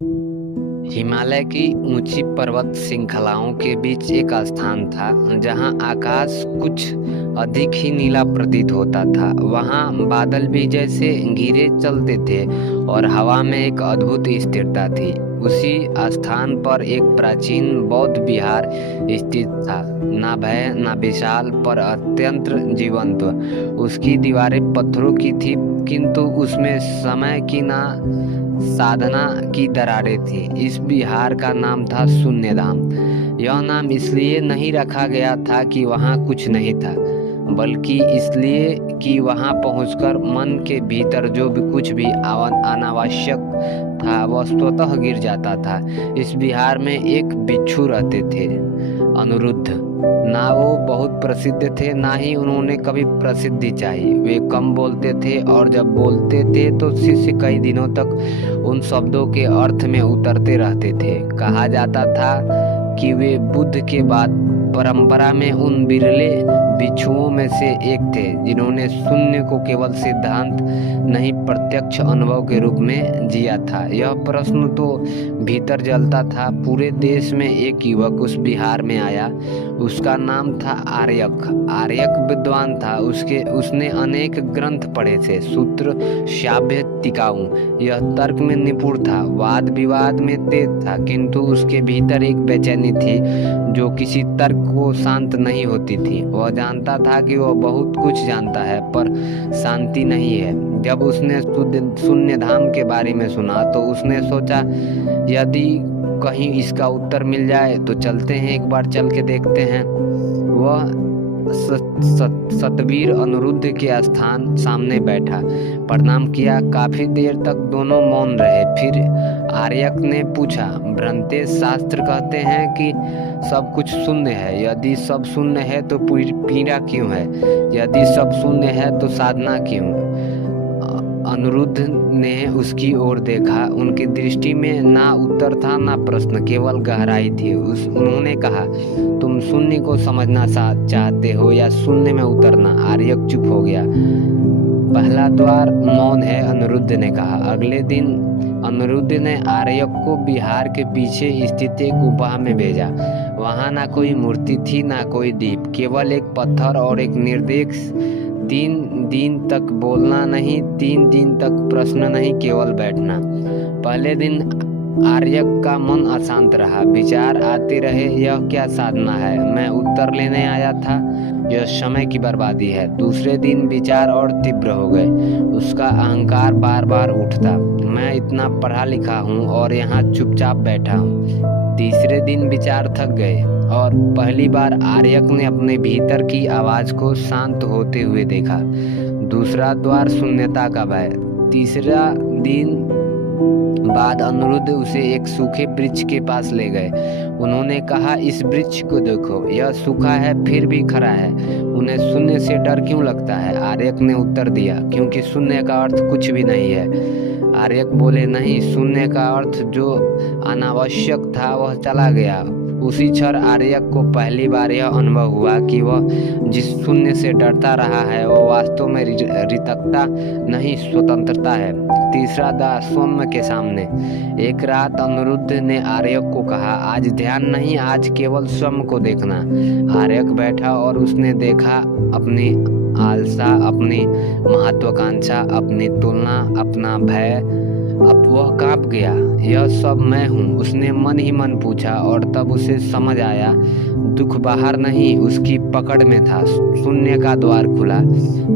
हिमालय की ऊंची पर्वत श्रृंखलाओं के बीच एक स्थान था जहां आकाश कुछ अधिक ही नीला प्रतीत होता था। वहां बादल भी जैसे घिरे चलते थे और हवा में एक अद्भुत स्थिरता थी। उसी स्थान पर एक प्राचीन बौद्ध विहार स्थित था, ना भय ना विशाल पर अत्यंत जीवंत। उसकी दीवारें पत्थरों की थी, किंतु उसमें समय की ना साधना की दरारें थी। इस विहार का नाम था शून्यधाम। यह नाम इसलिए नहीं रखा गया था कि वहाँ कुछ नहीं था, बल्कि इसलिए कि वहाँ पहुंचकर मन के भीतर जो भी कुछ भी अनावश्यक था वह स्वतः गिर जाता था। इस विहार में एक बिच्छू रहते थे, अनिरुद्ध। ना वो बहुत प्रसिद्ध थे, ना ही उन्होंने कभी प्रसिद्धि चाहिए। वे कम बोलते थे और जब बोलते थे तो शिष्य कई दिनों तक उन शब्दों के अर्थ में उतरते रहते थे। कहा जाता था कि वे बुद्ध के बाद परंपरा में उन बिरले भिक्षुओं में से एक थे जिन्होंने शून्य को केवल सिद्धांत नहीं, प्रत्यक्ष अनुभव के रूप में जिया था। यह प्रश्न तो भीतर जलता था। पूरे देश में एक युवक उस बिहार में आया। उसका नाम था आर्यक। आर्यक विद्वान था। उसने अनेक ग्रंथ पढ़े थे, सूत्र, शाव्य, टिकाऊ। यह तर्क में निपुण था, वाद विवाद में तेज था, किंतु उसके भीतर एक बेचैनी थी जो किसी तर्क को शांत नहीं होती थी। वह जानता था कि वह बहुत कुछ जानता है, पर शांति नहीं है। जब उसने शून्यधाम के बारे में सुना तो उसने सोचा, यदि कहीं इसका उत्तर मिल जाए तो चलते हैं, एक बार चल के देखते हैं। वह सतवीर अनिरुद्ध के स्थान सामने बैठा, प्रणाम किया। काफी देर तक दोनों मौन रहे। फिर आर्यक ने पूछा, भ्रांते शास्त्र कहते हैं कि सब कुछ शून्य है। यदि सब शून्य है तो पीड़ा क्यों है? यदि सब शून्य है तो साधना क्यों? अनिरुद्ध ने उसकी ओर देखा। उनकी दृष्टि में ना उत्तर था ना प्रश्न, केवल गहराई थी। उन्होंने कहा, तुम शून्य को समझना चाहते हो या शून्य में उतरना? आर्यक चुप हो गया। पहला द्वार मौन है, अनिरुद्ध ने कहा। अगले दिन अनिरुद्ध ने आर्यक को बिहार के पीछे स्थित एक गुफा में भेजा। वहां ना कोई मूर्ति थी, ना कोई दीप, केवल एक पत्थर और एक निर्देश। 3 दिन तक बोलना नहीं, 3 दिन तक प्रश्न नहीं, केवल बैठना। पहले दिन आर्यक का मन अशांत रहा। विचार आते रहे, यह क्या साधना है? मैं उत्तर लेने आया था, यह समय की बर्बादी है। दूसरे दिन विचार और तीव्र हो गए। उसका अहंकार बार बार उठता, मैं इतना पढ़ा लिखा हूँ और यहाँ चुपचाप बैठा हूँ। तीसरे दिन विचार थक गए और पहली बार आर्यक ने अपने भीतर की आवाज को शांत होते हुए देखा। दूसरा द्वार शून्यता का भय। तीसरा दिन बाद अनिरुद्ध उसे एक सूखे वृक्ष के पास ले गए। उन्होंने कहा, इस वृक्ष को देखो, यह सूखा है फिर भी खड़ा है। उन्हें शून्य से डर क्यों लगता है? आर्यक ने उत्तर दिया, क्योंकि शून्य का अर्थ कुछ भी नहीं है। आर्यक बोले, नहीं, शून्य का अर्थ जो अनावश्यक था वह चला गया। उसी क्षण आर्यक को पहली बार यह अनुभव हुआ कि वह जिस शून्य से डरता रहा है वह वास्तव में रिक्तता नहीं, स्वतंत्रता है। तीसरा दास सौम्य के सामने। एक रात अनिरुद्ध ने आर्यक को कहा, आज ध्यान नहीं, आज केवल स्वयं को देखना। आर्यक बैठा और उसने देखा अपनी आलसा, अपनी महत्वाकांक्षा, अपनी तुलना, अपना भय। अब वह कांप गया। यह सब मैं हूँ, उसने मन ही मन पूछा, और तब उसे समझ आया, दुख बाहर नहीं, उसकी पकड़ में था। शून्य का द्वार खुला।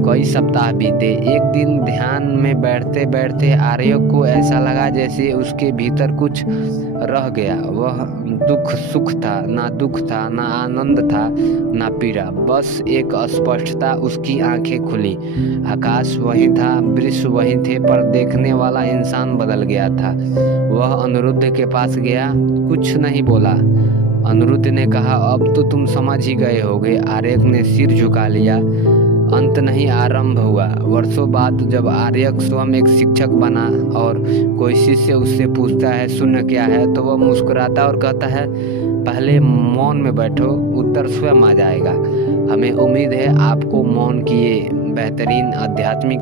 कई सप्ताह बीते। एक दिन ध्यान में बैठते बैठते आर्यक को ऐसा लगा जैसे उसके भीतर कुछ रह गया। वह दुख सुख था, ना दुख था, ना आनंद था, ना पीड़ा, बस एक स्पष्टता। उसकी आंखें खुली। आकाश वही था, वृक्ष वही थे, पर देखने वाला इंसान बदल गया था। वह अनिरुद्ध के पास गया, कुछ नहीं बोला। अनिरुद्ध ने कहा, अब तो तुम समझ ही गए होगे। आर्यक ने सिर झुका लिया। अंत नहीं, आरंभ हुआ। वर्षों बाद जब आर्यक स्वयं एक शिक्षक बना और कोई शिष्य उससे पूछता है, शून्य क्या है, तो वह मुस्कुराता और कहता है, पहले मौन में बैठो, उत्तर स्वयं आ जाएगा। हमें उम्मीद है आपको मौन की ये बेहतरीन आध्यात्मिक